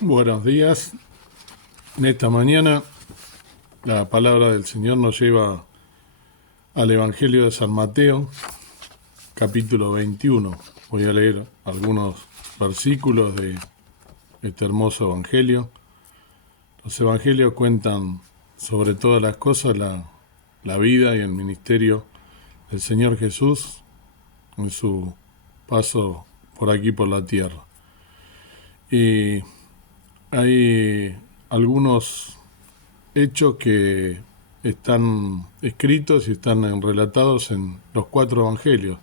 Buenos días. En esta mañana la palabra del Señor nos lleva al Evangelio de San Mateo, capítulo 21. Voy a leer algunos versículos de este hermoso Evangelio. Los Evangelios cuentan sobre todas las cosas la vida y el ministerio del Señor Jesús en su paso por aquí por la tierra. Y hay algunos hechos que están escritos y están relatados en los 4 evangelios.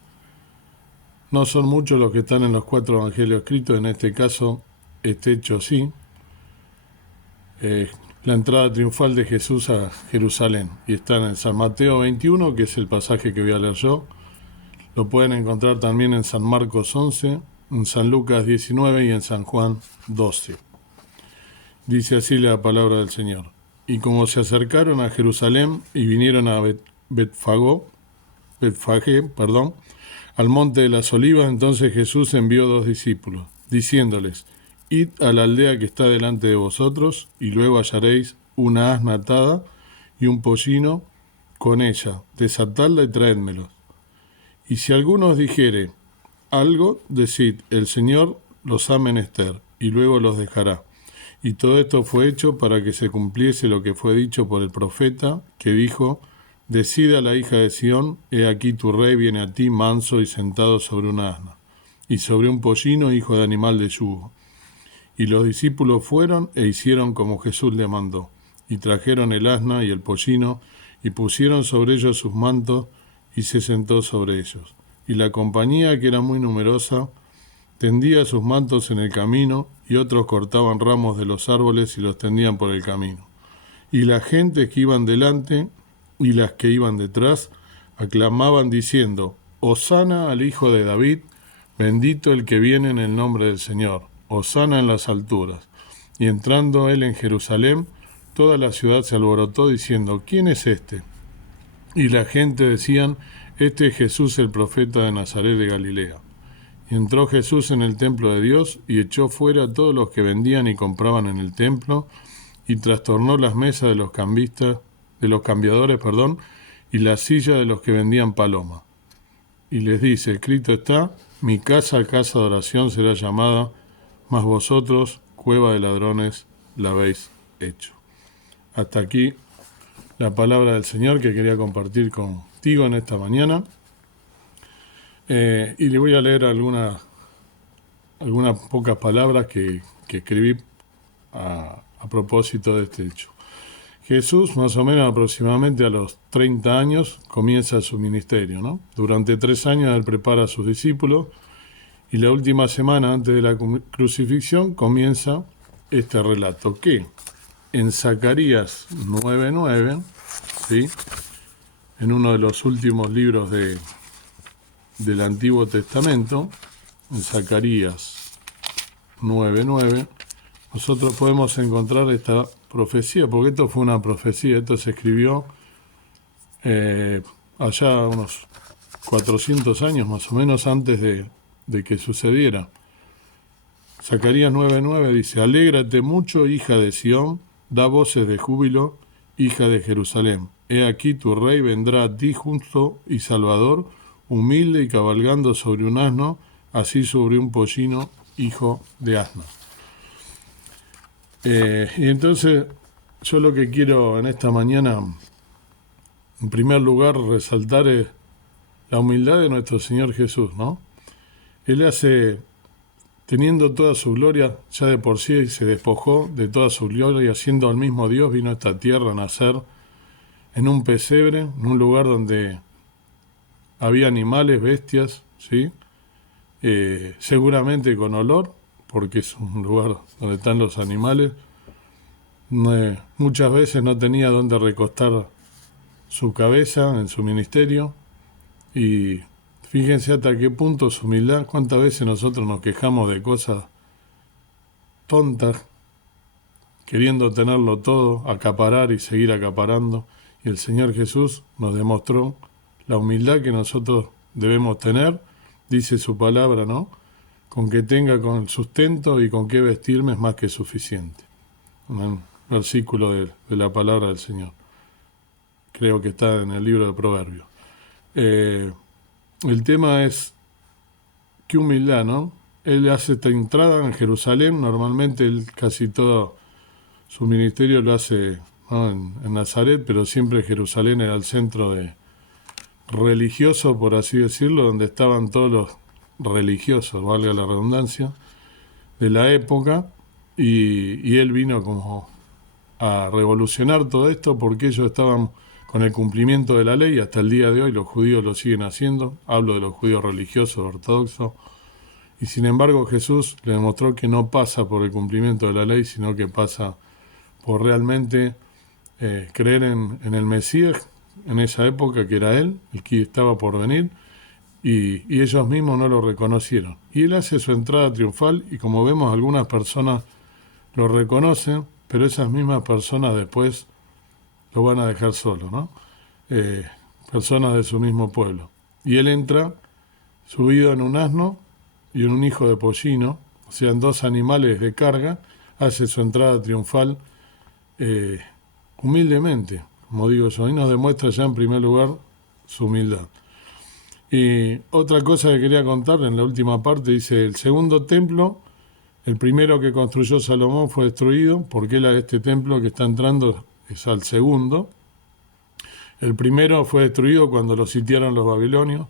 No son muchos los que están en los 4 evangelios escritos, en este caso este hecho sí, la entrada triunfal de Jesús a Jerusalén, y está en San Mateo 21, que es el pasaje que voy a leer yo. Lo pueden encontrar también en San Marcos 11, en San Lucas 19 y en San Juan 12. Dice así la palabra del Señor. Y como se acercaron a Jerusalén y vinieron a Betfagé, al monte de las olivas, entonces Jesús envió 2 discípulos, diciéndoles: Id a la aldea que está delante de vosotros, y luego hallaréis una asna atada y un pollino con ella, desatadla y traédmelos. Y si alguno os dijere algo, decid: el Señor los ha menester, y luego los dejará. Y todo esto fue hecho para que se cumpliese lo que fue dicho por el profeta, que dijo: Decida la hija de Sión, he aquí tu rey viene a ti manso y sentado sobre una asna, y sobre un pollino, hijo de animal de yugo. Y los discípulos fueron e hicieron como Jesús le mandó, y trajeron el asna y el pollino, y pusieron sobre ellos sus mantos, y se sentó sobre ellos. Y la compañía, que era muy numerosa, tendía sus mantos en el camino, y otros cortaban ramos de los árboles y los tendían por el camino. Y las gentes que iban delante y las que iban detrás aclamaban diciendo: Hosana al Hijo de David, bendito el que viene en el nombre del Señor, Hosana en las alturas. Y entrando él en Jerusalén, toda la ciudad se alborotó diciendo: ¿Quién es este? Y la gente decían: Este es Jesús, el profeta de Nazaret de Galilea. Y entró Jesús en el templo de Dios y echó fuera a todos los que vendían y compraban en el templo, y trastornó las mesas de los cambiadores, y las sillas de los que vendían palomas. Y les dice: escrito está: mi casa de oración será llamada, mas vosotros cueva de ladrones la habéis hecho. Hasta aquí la palabra del Señor que quería compartir contigo en esta mañana. Y le voy a leer algunas pocas palabras que escribí a propósito de este hecho. Jesús, más o menos aproximadamente a los 30 años, comienza su ministerio, ¿no? Durante 3 años él prepara a sus discípulos, y la última semana antes de la crucifixión comienza este relato, que en Zacarías 9:9, ¿sí?, en uno de los últimos libros del Antiguo Testamento, en Zacarías 9:9, nosotros podemos encontrar esta profecía, porque esto fue una profecía, esto se escribió allá unos 400 años más o menos antes de que sucediera. Zacarías 9:9 dice: Alégrate mucho, hija de Sión, da voces de júbilo, hija de Jerusalén. He aquí tu rey vendrá a ti justo y salvador, humilde y cabalgando sobre un asno, así sobre un pollino, hijo de asna. Y entonces yo lo que quiero en esta mañana, en primer lugar, resaltar es la humildad de nuestro Señor Jesús, ¿no? Él teniendo toda su gloria, ya de por sí se despojó de toda su gloria, siendo el mismo Dios, vino a esta tierra a nacer en un pesebre, en un lugar donde había animales, bestias, ¿sí? Seguramente con olor, porque es un lugar donde están los animales. Muchas veces no tenía dónde recostar su cabeza en su ministerio, y fíjense hasta qué punto su humildad. Cuántas veces nosotros nos quejamos de cosas tontas, queriendo tenerlo todo, acaparar y seguir acaparando, y el Señor Jesús nos demostró la humildad que nosotros debemos tener. Dice su palabra, ¿no?, con que tenga con el sustento y con qué vestirme es más que suficiente. Un versículo de la palabra del Señor. Creo que está en el libro de Proverbios. El tema es qué humildad, ¿no? Él hace esta entrada en Jerusalén, normalmente él casi todo su ministerio lo hace, ¿no?, en Nazaret, pero siempre Jerusalén era el centro religioso, por así decirlo, donde estaban todos los religiosos, valga la redundancia, de la época, y él vino como a revolucionar todo esto porque ellos estaban con el cumplimiento de la ley. Hasta el día de hoy los judíos lo siguen haciendo, hablo de los judíos religiosos, ortodoxos, y sin embargo Jesús le demostró que no pasa por el cumplimiento de la ley, sino que pasa por realmente creer en el Mesías en esa época, que era Él, el que estaba por venir, y ellos mismos no lo reconocieron. Y Él hace su entrada triunfal, y como vemos, algunas personas lo reconocen, pero esas mismas personas después lo van a dejar solo, ¿no? Personas de su mismo pueblo. Y Él entra subido en un asno y en un hijo de pollino, o sea, en dos animales de carga, hace su entrada triunfal humildemente, como digo yo, y nos demuestra ya en primer lugar su humildad. Y otra cosa que quería contar en la última parte, dice, el segundo templo, el primero que construyó Salomón, fue destruido, porque este templo que está entrando es al segundo. El primero fue destruido cuando lo sitiaron los babilonios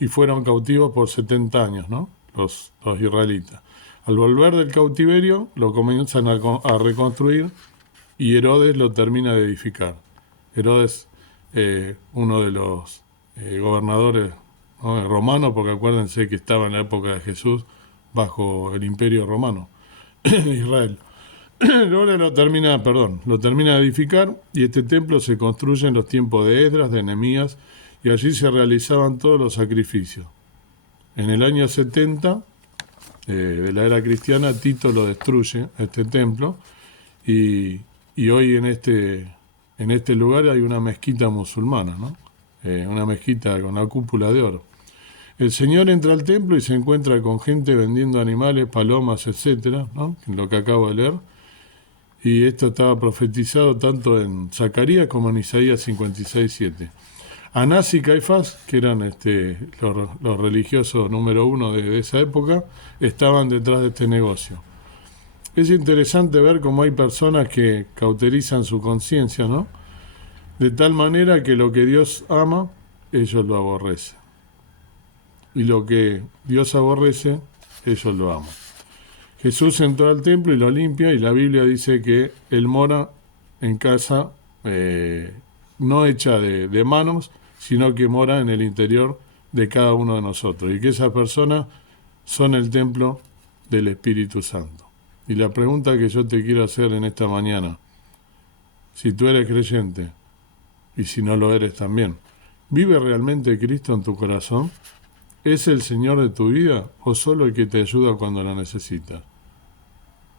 y fueron cautivos por 70 años, ¿no? Los israelitas. Al volver del cautiverio lo comienzan a reconstruir y Herodes lo termina de edificar. Herodes, uno de los gobernadores, ¿no?, romanos, porque acuérdense que estaba en la época de Jesús bajo el imperio romano, Israel. Herodes lo termina de edificar, y este templo se construye en los tiempos de Esdras, de Nehemías, y allí se realizaban todos los sacrificios. En el año 70 de la era cristiana, Tito lo destruye, este templo, y hoy en este lugar hay una mezquita musulmana, ¿no? Una mezquita con la cúpula de oro. El Señor entra al templo y se encuentra con gente vendiendo animales, palomas, etcétera, ¿no?, lo que acabo de leer. Y esto estaba profetizado tanto en Zacarías como en Isaías 56:7. Anás y Caifás, que eran los religiosos número uno de esa época, estaban detrás de este negocio. Es interesante ver cómo hay personas que cauterizan su conciencia, ¿no?, de tal manera que lo que Dios ama, ellos lo aborrecen. Y lo que Dios aborrece, ellos lo aman. Jesús entró al templo y lo limpia, y la Biblia dice que Él mora en casa no hecha de manos, sino que mora en el interior de cada uno de nosotros, y que esas personas son el templo del Espíritu Santo. Y la pregunta que yo te quiero hacer en esta mañana, si tú eres creyente, y si no lo eres también, ¿vive realmente Cristo en tu corazón? ¿Es el Señor de tu vida o solo el que te ayuda cuando lo necesitas?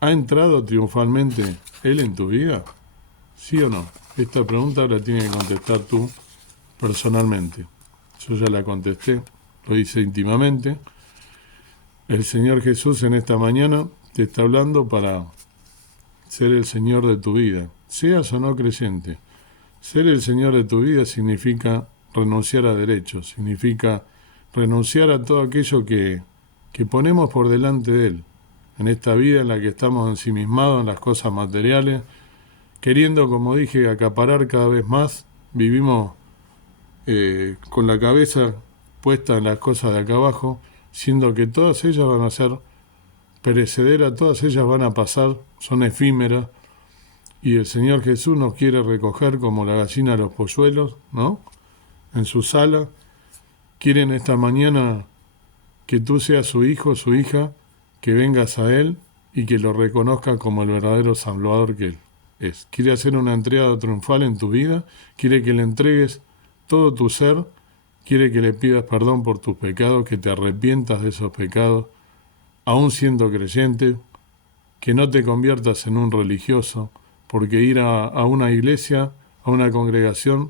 ¿Ha entrado triunfalmente Él en tu vida? ¿Sí o no? Esta pregunta la tienes que contestar tú personalmente. Yo ya la contesté, lo hice íntimamente. El Señor Jesús en esta mañana te está hablando para ser el Señor de tu vida, seas o no creyente. Ser el Señor de tu vida significa renunciar a derechos, significa renunciar a todo aquello que ponemos por delante de Él, en esta vida en la que estamos ensimismados en las cosas materiales, queriendo, como dije, acaparar cada vez más. Vivimos con la cabeza puesta en las cosas de acá abajo, siendo que todas ellas van a ser perecederas, todas ellas van a pasar, son efímeras, y el Señor Jesús nos quiere recoger como la gallina a los polluelos, ¿no?, en su sala. Quiere en esta mañana que tú seas su hijo, su hija, que vengas a Él y que lo reconozcas como el verdadero Salvador que Él es. Quiere hacer una entrega triunfal en tu vida, quiere que le entregues todo tu ser, quiere que le pidas perdón por tus pecados, que te arrepientas de esos pecados, aún siendo creyente, que no te conviertas en un religioso, porque ir a una iglesia, a una congregación,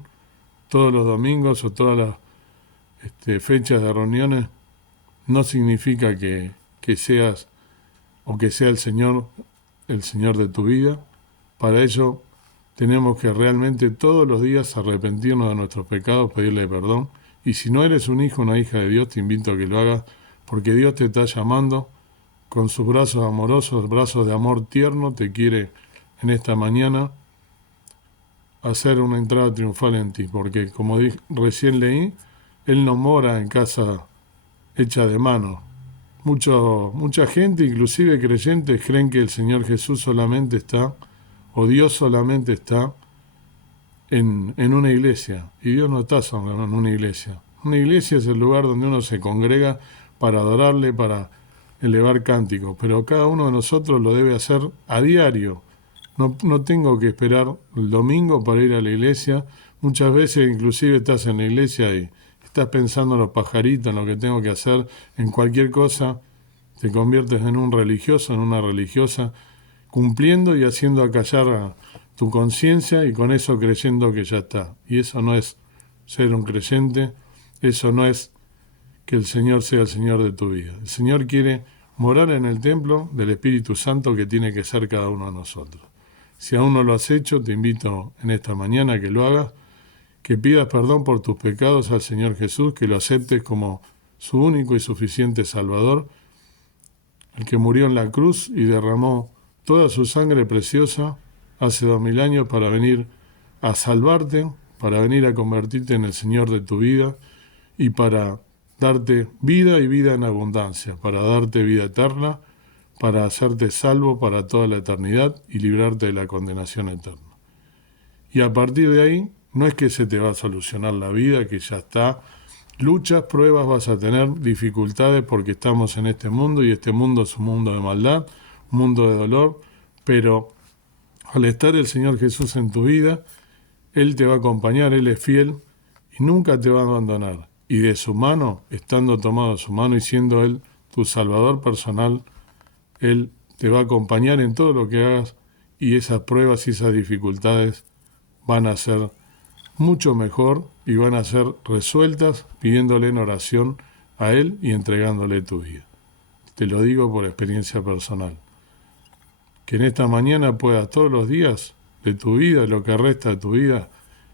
todos los domingos o todas las fechas de reuniones, no significa que que seas o que sea el Señor de tu vida. Para ello tenemos que realmente todos los días arrepentirnos de nuestros pecados, pedirle perdón. Y si no eres un hijo o una hija de Dios, te invito a que lo hagas, porque Dios te está llamando con sus brazos amorosos, brazos de amor tierno, te quiere en esta mañana hacer una entrada triunfal en ti, porque como recién leí, Él no mora en casa hecha de mano. Mucha gente, inclusive creyentes, creen que el Señor Jesús solamente está, o Dios solamente está en una iglesia. Y Dios no está solo en una iglesia. Una iglesia es el lugar donde uno se congrega para adorarle, para elevar cánticos. Pero cada uno de nosotros lo debe hacer a diario. No tengo que esperar el domingo para ir a la iglesia. Muchas veces inclusive estás en la iglesia y estás pensando en los pajaritos, en lo que tengo que hacer, en cualquier cosa. Te conviertes en un religioso, en una religiosa, cumpliendo y haciendo acallar a tu conciencia y con eso creyendo que ya está. Y eso no es ser un creyente, eso no es que el Señor sea el Señor de tu vida. El Señor quiere morar en el templo del Espíritu Santo que tiene que ser cada uno de nosotros. Si aún no lo has hecho, te invito en esta mañana a que lo hagas, que pidas perdón por tus pecados al Señor Jesús, que lo aceptes como su único y suficiente Salvador, el que murió en la cruz y derramó toda su sangre preciosa hace 2000 años para venir a salvarte, para venir a convertirte en el Señor de tu vida y para darte vida y vida en abundancia, para darte vida eterna, para hacerte salvo para toda la eternidad y librarte de la condenación eterna. Y a partir de ahí, no es que se te va a solucionar la vida, que ya está. Luchas, pruebas vas a tener, dificultades porque estamos en este mundo y este mundo es un mundo de maldad, un mundo de dolor, pero al estar el Señor Jesús en tu vida, Él te va a acompañar, Él es fiel y nunca te va a abandonar. Y de su mano, estando tomado de su mano y siendo Él tu Salvador personal, Él te va a acompañar en todo lo que hagas y esas pruebas y esas dificultades van a ser mucho mejor y van a ser resueltas pidiéndole en oración a Él y entregándole tu vida. Te lo digo por experiencia personal. Que en esta mañana puedas todos los días de tu vida, lo que resta de tu vida,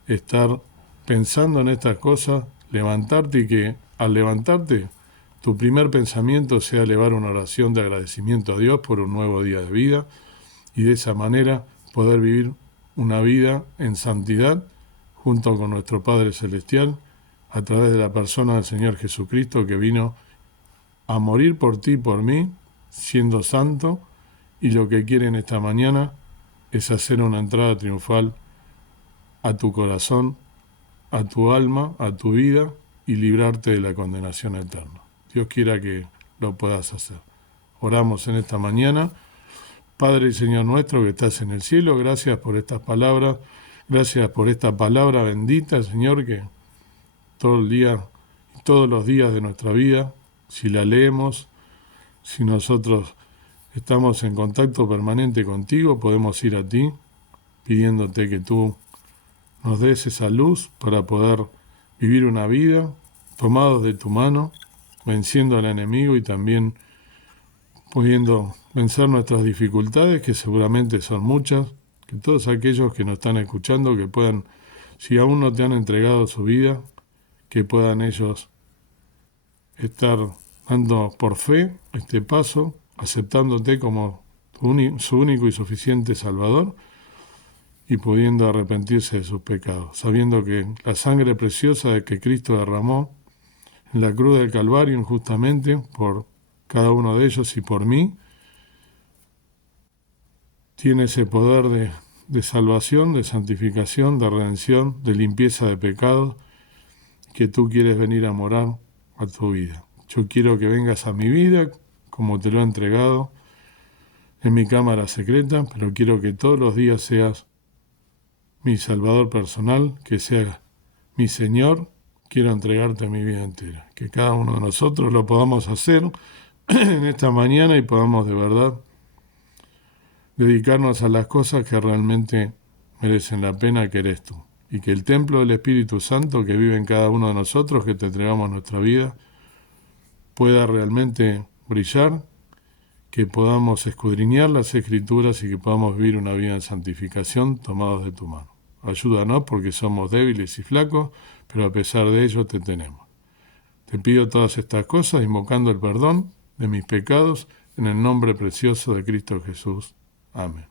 estar pensando en estas cosas, levantarte y que al levantarte tu primer pensamiento sea elevar una oración de agradecimiento a Dios por un nuevo día de vida y de esa manera poder vivir una vida en santidad junto con nuestro Padre Celestial a través de la persona del Señor Jesucristo que vino a morir por ti y por mí, siendo santo, y lo que quiere en esta mañana es hacer una entrada triunfal a tu corazón, a tu alma, a tu vida y librarte de la condenación eterna. Dios quiera que lo puedas hacer. Oramos en esta mañana. Padre y Señor nuestro que estás en el cielo, gracias por estas palabras, gracias por esta palabra bendita, Señor, que todo el día, todos los días de nuestra vida, si la leemos, si nosotros estamos en contacto permanente contigo, podemos ir a ti pidiéndote que tú nos des esa luz para poder vivir una vida tomados de tu mano, venciendo al enemigo y también pudiendo vencer nuestras dificultades, que seguramente son muchas, que todos aquellos que nos están escuchando, que puedan, si aún no te han entregado su vida, que puedan ellos estar dando por fe este paso, aceptándote como su único y suficiente Salvador y pudiendo arrepentirse de sus pecados, sabiendo que la sangre preciosa de que Cristo derramó en la cruz del Calvario injustamente por cada uno de ellos y por mí, tiene ese poder de salvación, de santificación, de redención, de limpieza de pecados, que tú quieres venir a morar a tu vida. Yo quiero que vengas a mi vida, como te lo he entregado, en mi cámara secreta, pero quiero que todos los días seas mi Salvador personal, que seas mi Señor. Quiero entregarte mi vida entera. Que cada uno de nosotros lo podamos hacer en esta mañana y podamos de verdad dedicarnos a las cosas que realmente merecen la pena, que eres tú. Y que el templo del Espíritu Santo que vive en cada uno de nosotros, que te entregamos nuestra vida, pueda realmente brillar que podamos escudriñar las Escrituras y que podamos vivir una vida en santificación tomados de tu mano. Ayúdanos porque somos débiles y flacos, pero a pesar de ello te tenemos. Te pido todas estas cosas invocando el perdón de mis pecados en el nombre precioso de Cristo Jesús. Amén.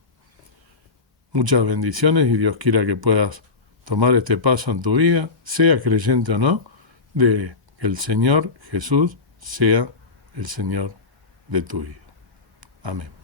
Muchas bendiciones y Dios quiera que puedas tomar este paso en tu vida, sea creyente o no, de que el Señor Jesús sea el Señor de tu vida. Amén.